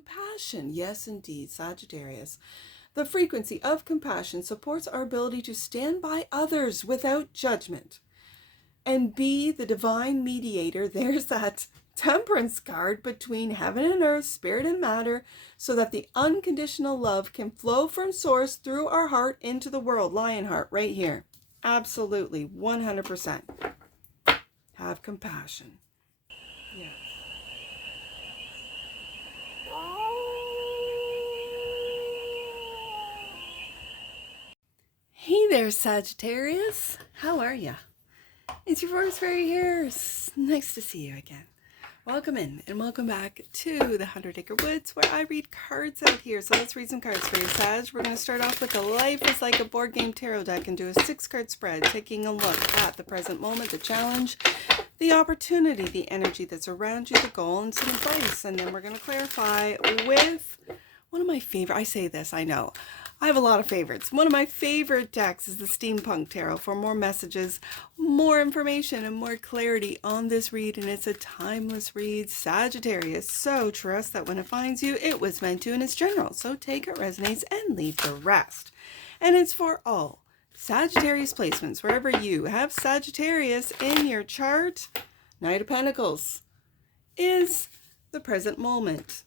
compassion. Yes, indeed, Sagittarius. The frequency of compassion supports our ability to stand by others without judgment and be the divine mediator. There's that Temperance card between heaven and earth, spirit and matter, so that the unconditional love can flow from source through our heart into the world. Lion heart right here. Absolutely, 100%. Have compassion. Yes. Hey there, Sagittarius. How are ya? It's your Forest Fairy here. Nice to see you again. Welcome in and welcome back to the 100 Acre Woods, where I read cards out here. So let's read some cards for you, Sag. We're going to start off with the Life is Like a Board Game Tarot deck and do a 6-card spread, taking a look at the present moment, the challenge, the opportunity, the energy that's around you, the goal, and some advice. And then we're going to clarify with one of my favorite, I say this, I know, I have a lot of favorites. One of my favorite decks is the Steampunk Tarot for more messages, more information, and more clarity on this read. And it's a timeless read, Sagittarius. So trust that when it finds you, it was meant to and it's general. So take it resonates and leave the rest. And it's for all Sagittarius placements. Wherever you have Sagittarius in your chart, Knight of Pentacles is the present moment.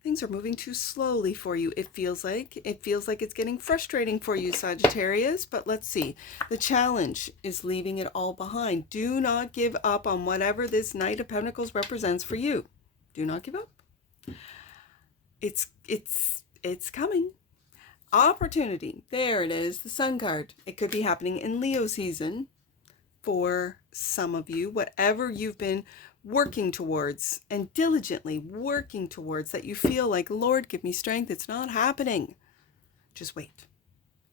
Things are moving too slowly for you, it feels like. It feels like it's getting frustrating for you, Sagittarius, but let's see. The challenge is leaving it all behind. Do not give up on whatever this Knight of Pentacles represents for you. Do not give up. It's coming. Opportunity. There it is, the Sun card. It could be happening in Leo season for some of you. Whatever you've been working towards and diligently working towards that you feel like, Lord, give me strength. It's not happening. Just wait.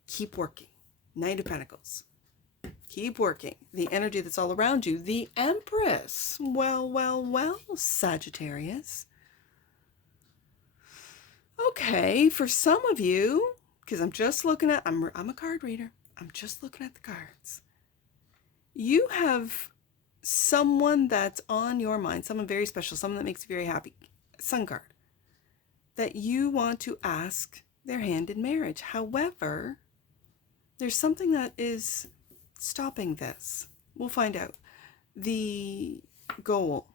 Keep working. Knight of Pentacles. Keep working. The energy that's all around you. The Empress. Well, Sagittarius. Okay, for some of you, because I'm just looking at, I'm a card reader. I'm just looking at the cards. You have someone that's on your mind, someone very special, someone that makes you very happy, Sun card, that you want to ask their hand in marriage. However, there's something that is stopping this. We'll find out. The goal.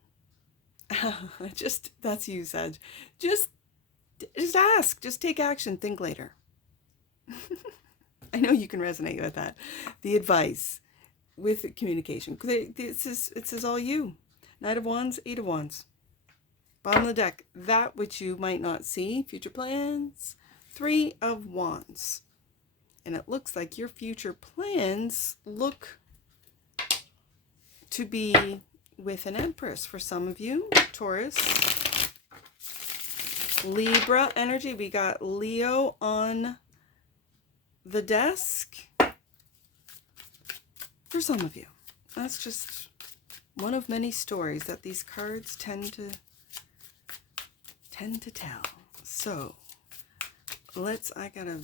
That's you, Sag. Just ask. Just take action. Think later. I know you can resonate with that. The advice with communication. It says all you. Knight of Wands, 8 of Wands. Bottom of the deck, that which you might not see, future plans, 3 of Wands. And it looks like your future plans look to be with an Empress for some of you. Taurus. Libra energy. We got Leo on the desk. For some of you, that's just one of many stories that these cards tend to tell. So I gotta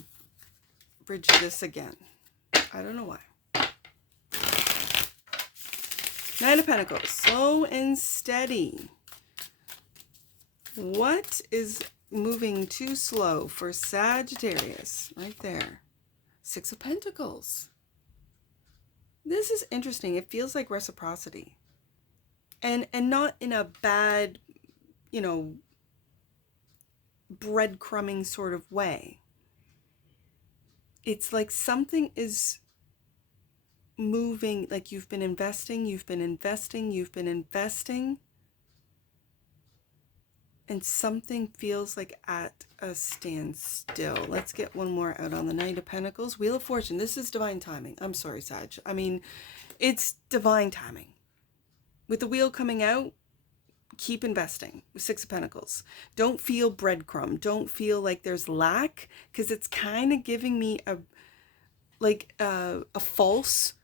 bridge this again. I don't know why. Nine of Pentacles, slow and steady. What is moving too slow for Sagittarius? Right there. 6 of Pentacles. This is interesting. It feels like reciprocity. And not in a bad, breadcrumbing sort of way. It's like something is moving, like you've been investing, and something feels like at a standstill. Let's get one more out on the Knight of Pentacles. Wheel of Fortune. This is divine timing. I'm sorry, Sag. I mean, it's divine timing. With the wheel coming out, keep investing. With 6 of Pentacles. Don't feel breadcrumb. Don't feel like there's lack, because it's kind of giving me a false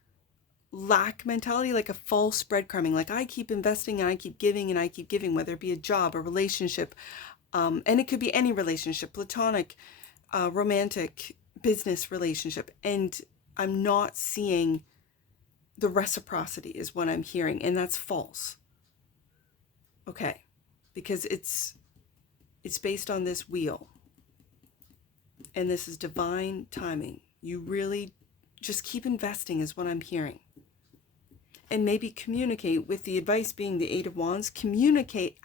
lack mentality, like a false breadcrumbing. Like I keep investing and I keep giving, whether it be a job, a relationship, and it could be any relationship, platonic, romantic, business relationship. And I'm not seeing the reciprocity is what I'm hearing, and that's false. Okay, because it's It's based on this wheel. And this is divine timing. You really just keep investing is what I'm hearing. And maybe communicate, with the advice being the Eight of Wands, communicate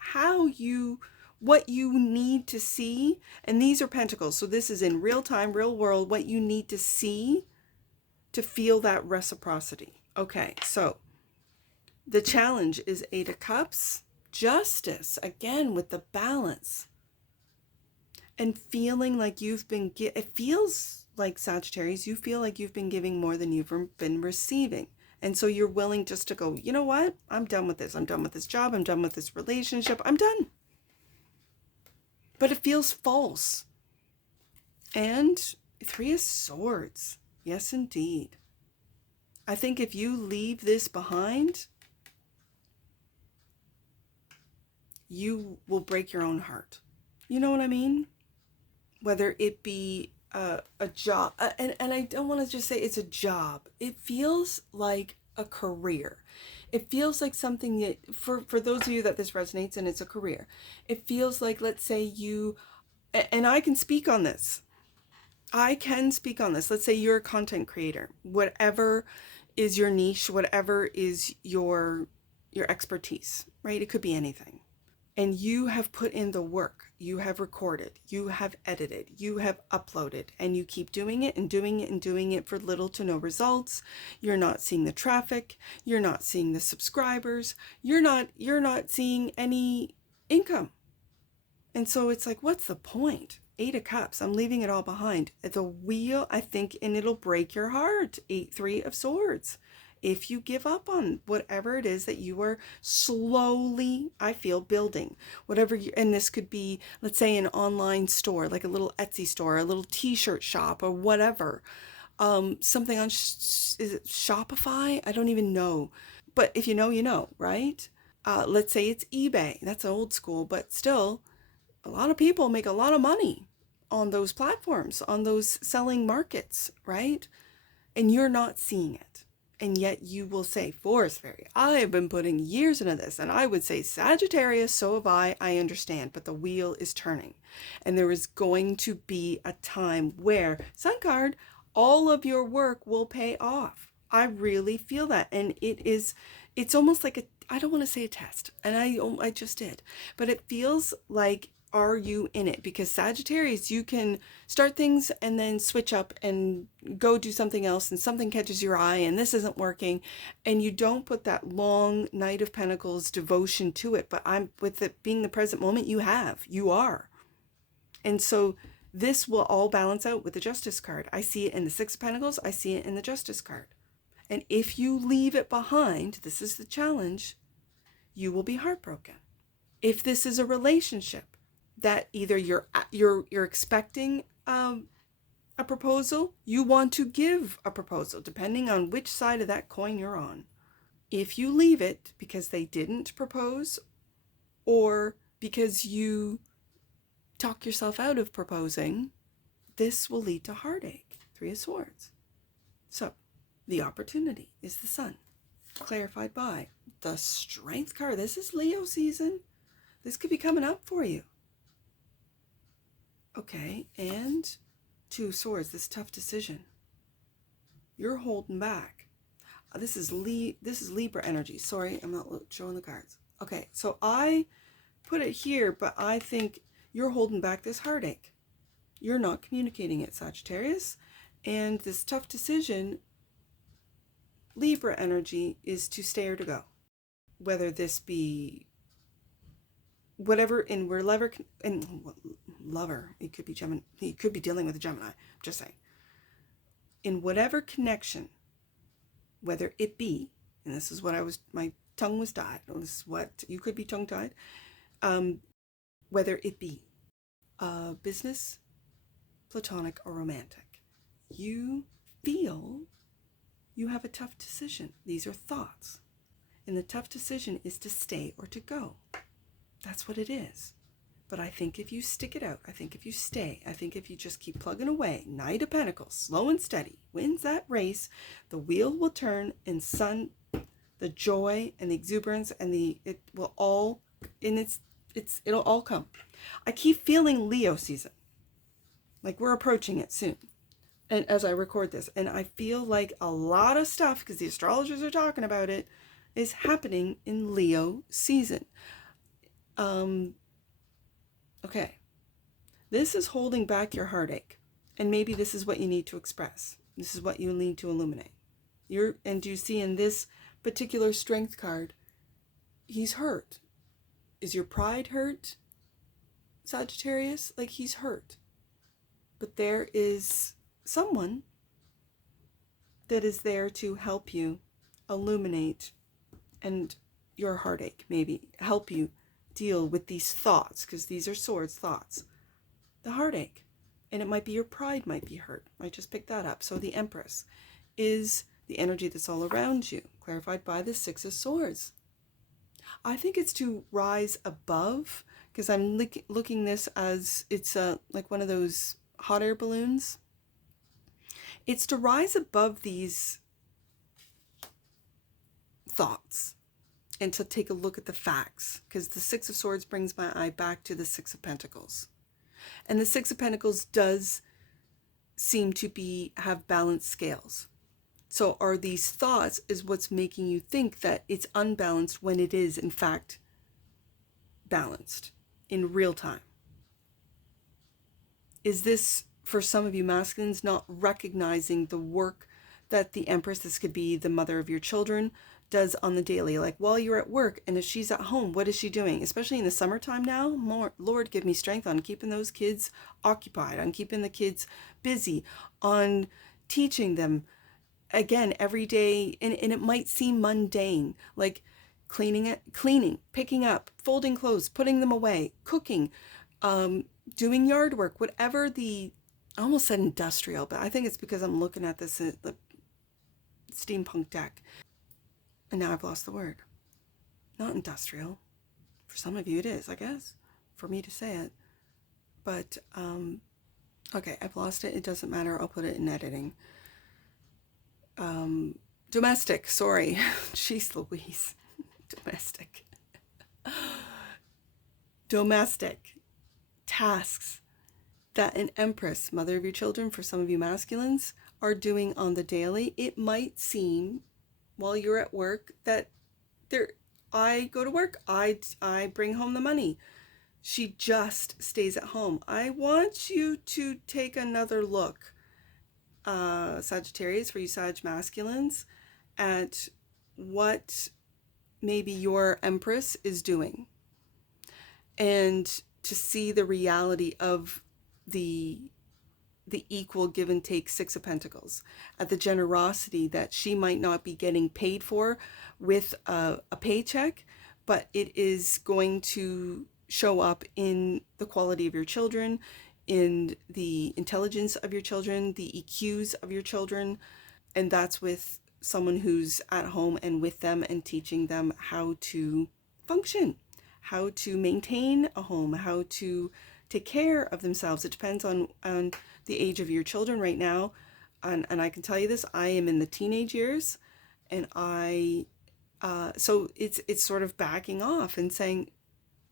what you need to see. And these are pentacles. So this is in real time, real world, what you need to see to feel that reciprocity. Okay, so the challenge is Eight of Cups, justice, again with the balance. And feeling like it feels like, Sagittarius, you feel like you've been giving more than you've been receiving. And so you're willing just to go, you know what? I'm done with this. I'm done with this job. I'm done with this relationship. I'm done. But it feels false. And Three of Swords. Yes, indeed. I think if you leave this behind, you will break your own heart. You know what I mean? Whether it be a job, and I don't want to just say it's a job. It feels like a career. It feels like something that, for those of you that this resonates, and it's a career. It feels like, let's say you, and I can speak on this. Let's say you're a content creator. Whatever is your niche, whatever is your expertise, right? It could be anything. And you have put in the work, you have recorded, you have edited, you have uploaded, and you keep doing it and doing it and doing it for little to no results. You're not seeing the traffic, you're not seeing the subscribers, you're not seeing any income. And so it's like, what's the point? Eight of Cups, I'm leaving it all behind. The wheel, I think, and it'll break your heart. Three of Swords. If you give up on whatever it is that you are slowly, I feel, building, and this could be, let's say, an online store, like a little Etsy store, a little t-shirt shop, or whatever, something on, is it Shopify? I don't even know, but if you know, you know, right? Let's say it's eBay. That's old school, but still, a lot of people make a lot of money on those platforms, on those selling markets, right? And you're not seeing it. And yet you will say, Forest Fairy, I have been putting years into this. And I would say, Sagittarius, so have I understand. But the wheel is turning. And there is going to be a time where, Sun card, all of your work will pay off. I really feel that. And it's almost like I don't want to say a test. And I just did. But it feels like, are you in it? Because Sagittarius, you can start things and then switch up and go do something else, and something catches your eye and this isn't working, and you don't put that long Knight of Pentacles devotion to it. But with it being the present moment, you are. And so this will all balance out with the Justice card. I see it in the Six of Pentacles. I see it in the Justice card. And if you leave it behind, this is the challenge, you will be heartbroken. If this is a relationship that either you're expecting a proposal, you want to give a proposal, depending on which side of that coin you're on. If you leave it because they didn't propose, or because you talk yourself out of proposing, this will lead to heartache. Three of Swords. So the opportunity is the Sun, clarified by the Strength card. This is Leo season. This could be coming up for you. Okay, and Two of Swords, this tough decision. You're holding back. This is Libra energy. Sorry, I'm not showing the cards. Okay, so I put it here, but I think you're holding back this heartache. You're not communicating it, Sagittarius. And this tough decision, Libra energy, is to stay or to go. Whether this be whatever, and we're lover, it could be Gemini, he could be dealing with a Gemini, just saying. In whatever connection, whether it be, and this is what my tongue was tied, this is what, you could be tongue tied, whether it be business, platonic, or romantic, you feel you have a tough decision. These are thoughts. And the tough decision is to stay or to go. That's what it is. But I think if you stick it out, I think if you stay, I think if you just keep plugging away, Knight of Pentacles, slow and steady, wins that race, the wheel will turn, and Sun, the joy and the exuberance and it will all, and It'll all come. I keep feeling Leo season. Like we're approaching it soon. And as I record this, and I feel like a lot of stuff, because the astrologers are talking about it, is happening in Leo season. Okay. This is holding back your heartache. And maybe this is what you need to express. This is what you need to illuminate. And you see in this particular strength card, he's hurt. Is your pride hurt, Sagittarius? Like he's hurt. But there is someone that is there to help you illuminate and your heartache, maybe help you deal with these thoughts, because these are swords, thoughts. The heartache. And it might be your pride might be hurt. I just picked that up. So the Empress is the energy that's all around you, clarified by the Six of Swords. I think it's to rise above, because I'm looking this as it's like one of those hot air balloons. It's to rise above these thoughts and to take a look at the facts, because the Six of Swords brings my eye back to the Six of Pentacles. And the Six of Pentacles does seem to have balanced scales. So are these thoughts is what's making you think that it's unbalanced when it is, in fact, balanced in real time? Is this, for some of you masculines, not recognizing the work that the Empress, this could be the mother of your children, does on the daily? Like while you're at work, and if she's at home, what is she doing? Especially in the summertime now, more, Lord, give me strength on keeping those kids occupied, on keeping the kids busy, on teaching them, again, every day. And it might seem mundane, like cleaning, picking up, folding clothes, putting them away, cooking, doing yard work, whatever I almost said industrial, but I think it's because I'm looking at this, the steampunk deck. And now I've lost the word. Not industrial. For some of you it is, I guess, for me to say it. But, okay, I've lost it. It doesn't matter. I'll put it in editing. Domestic, sorry. Jeez Louise. Domestic. Domestic tasks that an Empress, mother of your children, for some of you masculines, are doing on the daily. It might seem, while you're at work, that I go to work, I bring home the money. She just stays at home. I want you to take another look, Sagittarius, for you Sag masculines, at what maybe your Empress is doing, and to see the reality of the equal give and take Six of Pentacles, at the generosity that she might not be getting paid for with a paycheck, but it is going to show up in the quality of your children, in the intelligence of your children, the EQs of your children. And that's with someone who's at home and with them and teaching them how to function, how to maintain a home, how to take care of themselves. It depends on the age of your children right now. And I can tell you this, I am in the teenage years, and so it's sort of backing off and saying,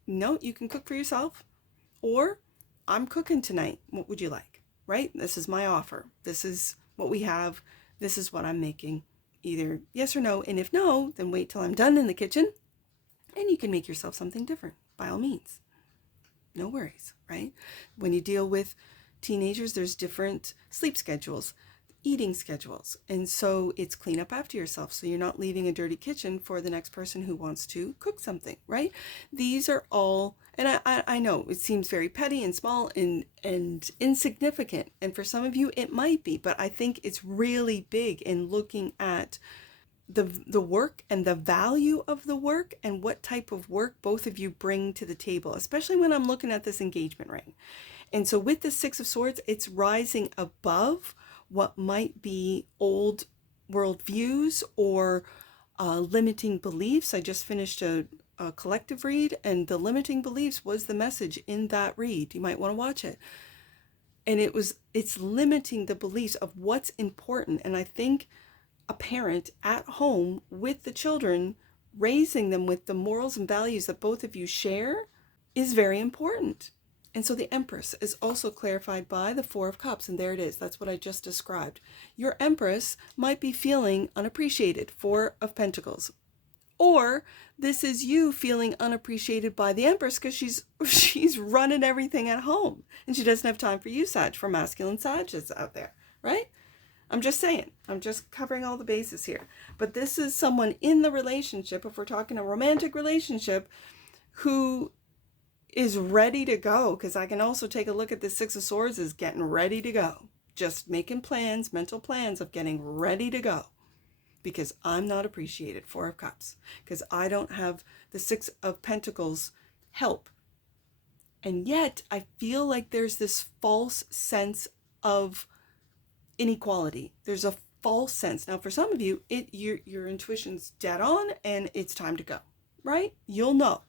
no, you can cook for yourself, or I'm cooking tonight. What would you like? Right? This is my offer. This is what we have. This is what I'm making. Either yes or no. And if no, then wait till I'm done in the kitchen and you can make yourself something different, by all means. No worries, right? When you deal with teenagers, there's different sleep schedules, eating schedules. And so it's clean up after yourself. So you're not leaving a dirty kitchen for the next person who wants to cook something, right? These are all, and I know it seems very petty and small and insignificant. And for some of you, it might be, but I think it's really big in looking at the work and the value of the work and what type of work both of you bring to the table, especially when I'm looking at this engagement ring. And so with the Six of Swords, it's rising above what might be old world views or limiting beliefs. I just finished a collective read, and the limiting beliefs was the message in that read. You might want to watch it. And it's limiting the beliefs of what's important. And I think a parent at home with the children, raising them with the morals and values that both of you share, is very important. And so the Empress is also clarified by the Four of Cups, and there it is. That's what I just described. Your Empress might be feeling unappreciated, Four of Pentacles. Or this is you feeling unappreciated by the Empress because she's running everything at home and she doesn't have time for you, Sag, for masculine Sages out there, right? I'm just saying. I'm just covering all the bases here. But this is someone in the relationship, if we're talking a romantic relationship, who is ready to go. Because I can also take a look at the Six of Swords as getting ready to go. Just making plans, mental plans of getting ready to go. Because I'm not appreciated, Four of Cups. Because I don't have the Six of Pentacles help. And yet I feel like there's this false sense of inequality. There's a false sense. Now, for some of you, your intuition's dead on and it's time to go, right? You'll know.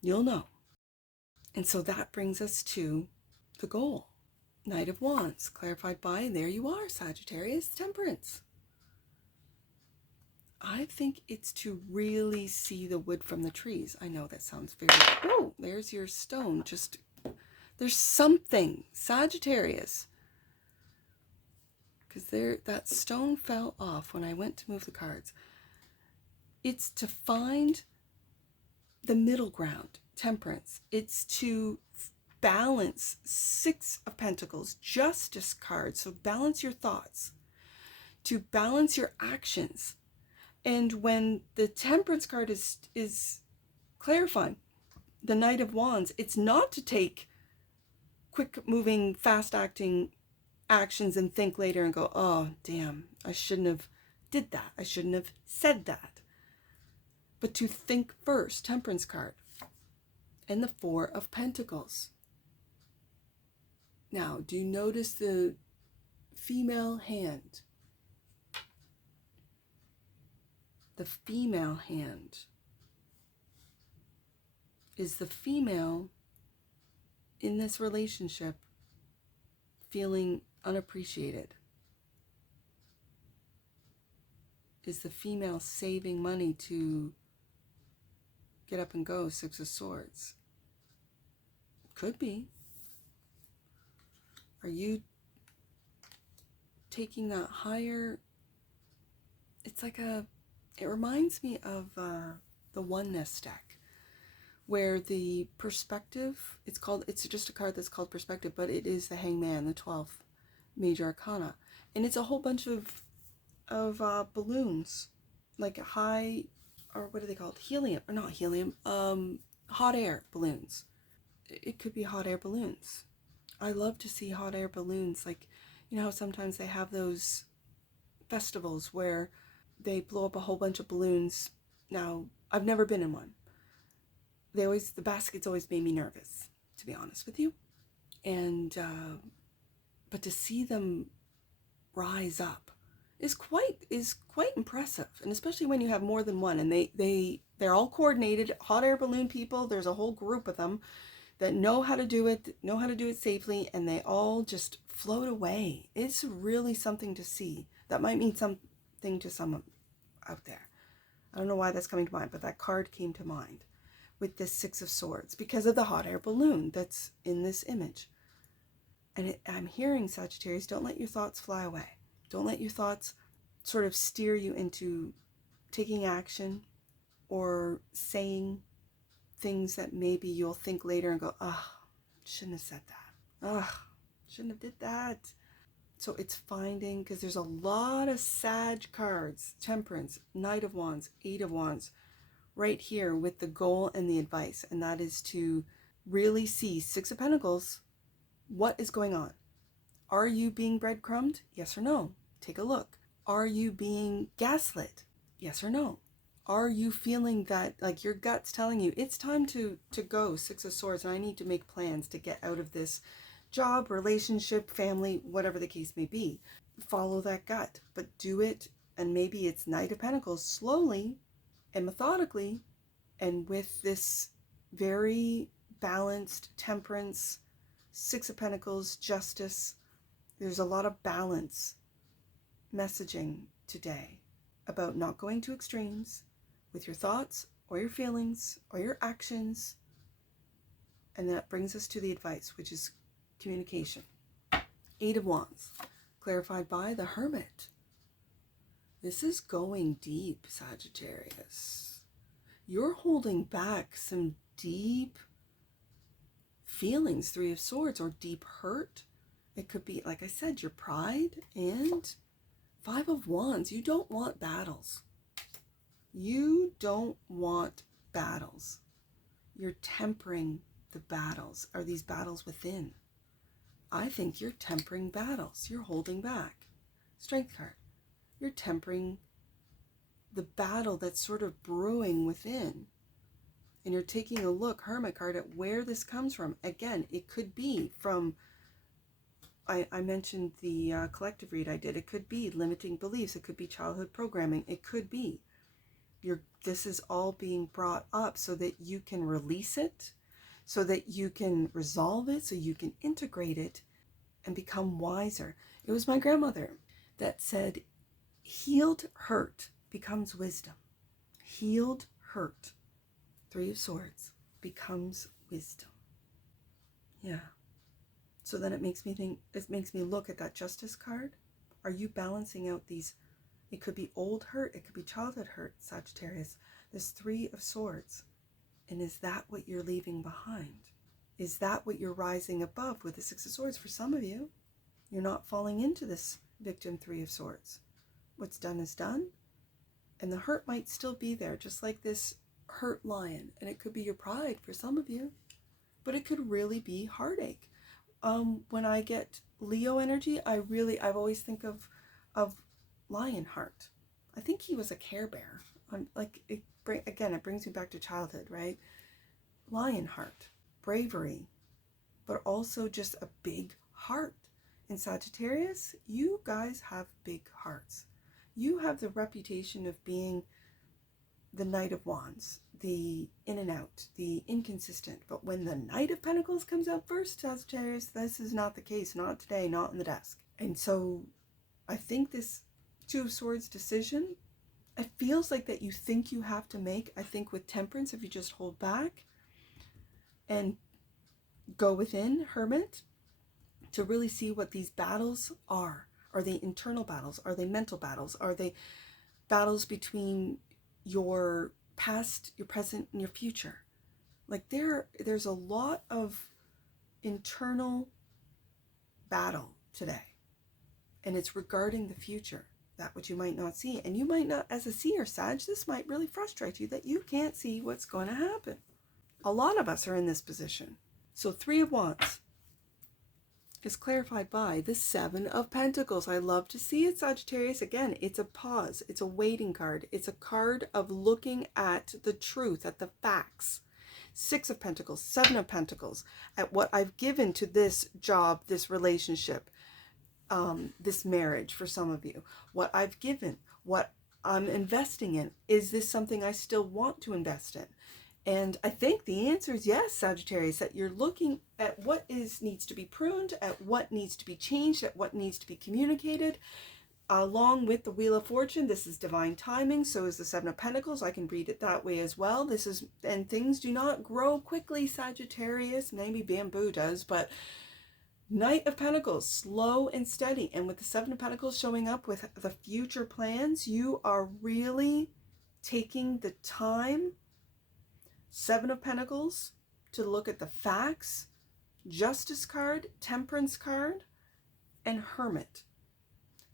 You'll know. And so that brings us to the goal. Knight of Wands, clarified by, and there you are, Sagittarius, Temperance. I think it's to really see the wood from the trees. I know that sounds very, oh, there's your stone. Just, there's something, Sagittarius. Because that stone fell off when I went to move the cards. It's to find the middle ground, Temperance. It's to balance Six of Pentacles, Justice card. So balance your thoughts, to balance your actions. And when the Temperance card is clarifying the Knight of Wands, it's not to take quick moving, fast acting actions and think later and go, oh, damn, I shouldn't have did that. I shouldn't have said that. But to think first, Temperance card. And the Four of Pentacles. Now, do you notice the female hand? The female hand is the female in this relationship feeling unappreciated. Is the female saving money to get up and go, Six of Swords? Could be. Are you taking that higher? It's like it reminds me of the Oneness deck, where the perspective, it's just a card that's called Perspective, but it is the Hangman, the 12th major arcana. And it's a whole bunch of balloons, like high, or what are they called? Helium, or not helium, hot air balloons. It could be hot air balloons. I love to see hot air balloons. Like, you know how sometimes they have those festivals where they blow up a whole bunch of balloons. Now, I've never been in one. The baskets always made me nervous, to be honest with you. And, but to see them rise up is quite impressive. And especially when you have more than one, and they're all coordinated, hot air balloon people. There's a whole group of them that know how to do it safely, and they all just float away. It's really something to see. That might mean something to some out there. I don't know why that's coming to mind, but that card came to mind with this Six of Swords because of the hot air balloon that's in this image. And I'm hearing, Sagittarius, don't let your thoughts fly away. Don't let your thoughts sort of steer you into taking action or saying things that maybe you'll think later and go, oh, shouldn't have said that. Oh, shouldn't have did that. So it's finding, because there's a lot of Sag cards, Temperance, Knight of Wands, Eight of Wands, right here with the goal and the advice. And that is to really see Six of Pentacles. What is going on? Are you being breadcrumbed? Yes or no? Take a look. Are you being gaslit? Yes or no? Are you feeling that, like, your gut's telling you it's time to go, Six of Swords, and I need to make plans to get out of this job, relationship, family, whatever the case may be? Follow that gut, but do it, and maybe it's Knight of Pentacles, slowly and methodically, and with this very balanced Temperance, Six of Pentacles, Justice. There's a lot of balance messaging today about not going to extremes with your thoughts or your feelings or your actions, And that brings us to the advice, which is communication. 8 of Wands, clarified by the Hermit. This is going deep, Sagittarius. You're holding back some deep feelings, 3 of Swords, or deep hurt. It could be, like I said, your pride. And 5 of Wands, you don't want battles. You don't want battles. You're tempering the battles. Are these battles within? I think you're tempering battles. You're holding back. Strength card. You're tempering the battle that's sort of brewing within. And you're taking a look, Hermit card, at where this comes from. Again, it could be from, I mentioned the collective read I did. It could be limiting beliefs. It could be childhood programming. It could be this is all being brought up so that you can release it, so that you can resolve it, so you can integrate it and become wiser. It was my grandmother that said, healed hurt becomes wisdom. Healed hurt, 3 of Swords, becomes wisdom. Yeah. So then it makes me think, it makes me look at that Justice card. Are you balancing out these? It could be old hurt, it could be childhood hurt, Sagittarius. There's 3 of Swords. And is that what you're leaving behind? Is that what you're rising above with the 6 of Swords? For some of you, you're not falling into this victim 3 of Swords. What's done is done. And the hurt might still be there, just like this hurt lion. And it could be your pride for some of you. But it could really be heartache. When I get Leo energy, I've always think of Lionheart. I think he was a Care Bear. It brings me back to childhood, right? Lionheart, bravery, but also just a big heart. In Sagittarius, you guys have big hearts. You have the reputation of being the Knight of Wands, the in and out, the inconsistent. But when the Knight of Pentacles comes out first, Sagittarius, this is not the case. Not today, not in the desk. And so I think this 2 of Swords decision, it feels like that you think you have to make. I think with Temperance, if you just hold back and go within, Hermit, to really see what these battles are. Are they internal battles? Are they mental battles? Are they battles between your past, your present, and your future? Like there's a lot of internal battle today. And it's regarding the future, that which you might not see. And you might not, as a seer, Sag, this might really frustrate you that you can't see what's going to happen. A lot of us are in this position. So 3 of Wands is clarified by the 7 of Pentacles. I love to see it, Sagittarius. Again, it's a pause. It's a waiting card. It's a card of looking at the truth, at the facts. 6 of Pentacles, 7 of Pentacles, at what I've given to this job, this relationship, this marriage for some of you, what I've given, what I'm investing in. Is this something I still want to invest in? And I think the answer is yes, Sagittarius, that you're looking at what needs to be pruned, at what needs to be changed, at what needs to be communicated. Along with the Wheel of Fortune, this is divine timing. So is the 7 of Pentacles. I can read it that way as well. And things do not grow quickly, Sagittarius. Maybe bamboo does, but Knight of Pentacles, slow and steady. And with the 7 of Pentacles showing up with the future plans, you are really taking the time, 7 of Pentacles, to look at the facts, Justice card, Temperance card, and Hermit.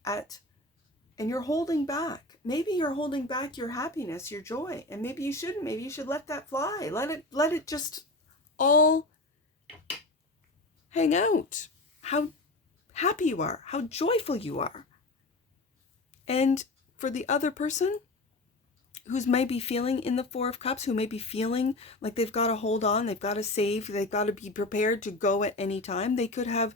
And you're holding back. Maybe you're holding back your happiness, your joy, and maybe you shouldn't. Maybe you should let that fly. Let it just all hang out. How happy you are, how joyful you are. And for the other person who's maybe feeling in the 4 of Cups, who may be feeling like they've got to hold on, they've got to save, they've got to be prepared to go at any time. They could have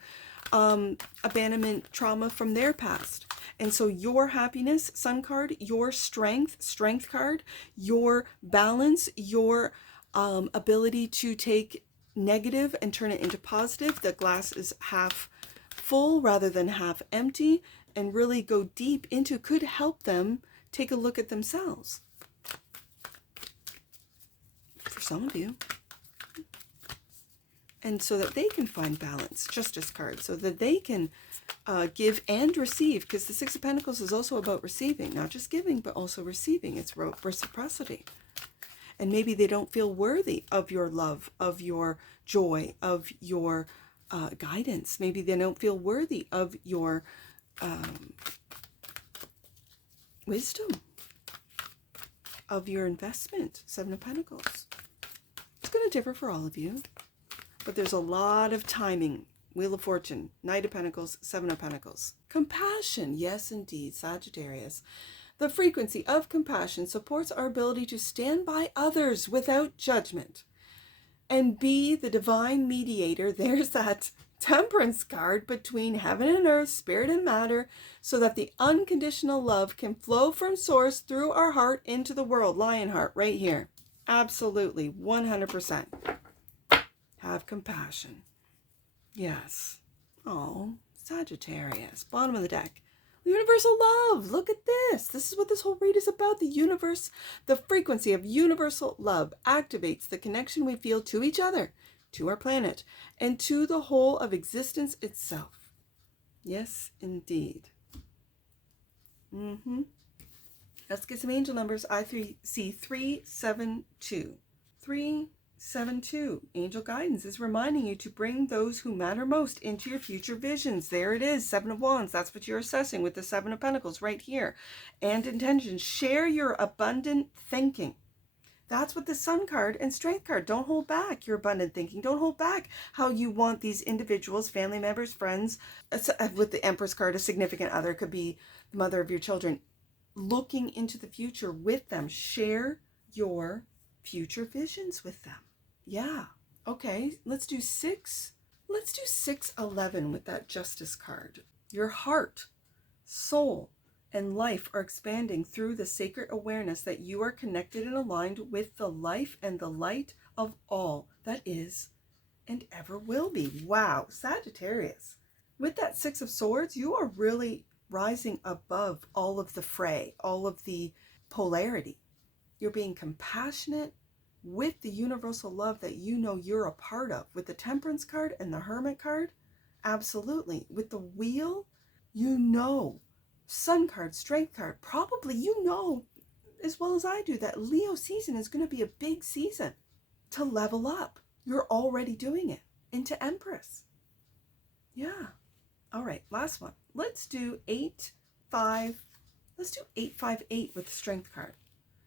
abandonment trauma from their past. And so your happiness, Sun card, your strength card, your balance, your ability to take negative and turn it into positive. The glass is half full rather than half empty, and really go deep into, could help them take a look at themselves. For some of you. And so that they can find balance, Justice card, so that they can give and receive, because the Six of Pentacles is also about receiving, not just giving, but also receiving. It's reciprocity. And maybe they don't feel worthy of your love, of your joy, of your guidance. Maybe they don't feel worthy of your wisdom, of your investment. Seven of Pentacles. It's going to differ for all of you, but there's a lot of timing. Wheel of Fortune, Knight of Pentacles, Seven of Pentacles. Compassion, yes indeed, Sagittarius. The frequency of compassion supports our ability to stand by others without judgment and be the divine mediator. There's that Temperance card between heaven and earth, spirit and matter, so that the unconditional love can flow from source through our heart into the world. Lionheart right here. Absolutely, 100%. Have compassion. Yes. Oh, Sagittarius. Bottom of the deck. Universal love. Look at this. This is what this whole read is about. The universe, the frequency of universal love activates the connection we feel to each other, to our planet, and to the whole of existence itself. Yes, indeed. Let's get some angel numbers. I see 372. 372. Angel guidance is reminding you to bring those who matter most into your future visions. There it is. Seven of Wands. That's what you're assessing with the Seven of Pentacles right here. And intentions. Share your abundant thinking. That's what the Sun card and Strength card. Don't hold back your abundant thinking. Don't hold back how you want these individuals, family members, friends. With the Empress card, a significant other could be the mother of your children. Looking into the future with them. Share your future visions with them. Yeah. Okay. Let's do 611 with that Justice card. Your heart, soul, and life are expanding through the sacred awareness that you are connected and aligned with the life and the light of all that is and ever will be. Wow, Sagittarius. With that Six of Swords, you are really rising above all of the fray, all of the polarity. You're being compassionate with the universal love that you know you're a part of. With the Temperance card and the Hermit card, absolutely. With the Wheel, you know. Sun card, Strength card, probably you know as well as I do that Leo season is going to be a big season to level up. You're already doing it into Empress. Yeah. All right, last one. Let's do 858 with the Strength card.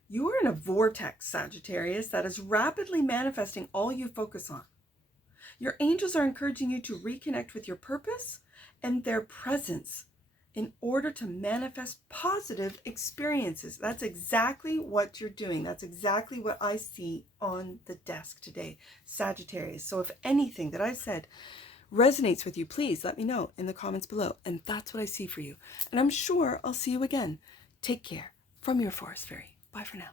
You are in a vortex, Sagittarius, that is rapidly manifesting all you focus on. Your angels are encouraging you to reconnect with your purpose and their presence in order to manifest positive experiences. That's exactly what you're doing. That's exactly what I see on the desk today, Sagittarius. So if anything that I've said resonates with you, please let me know in the comments below. And that's what I see for you. And I'm sure I'll see you again. Take care. From your Forest Fairy. Bye for now.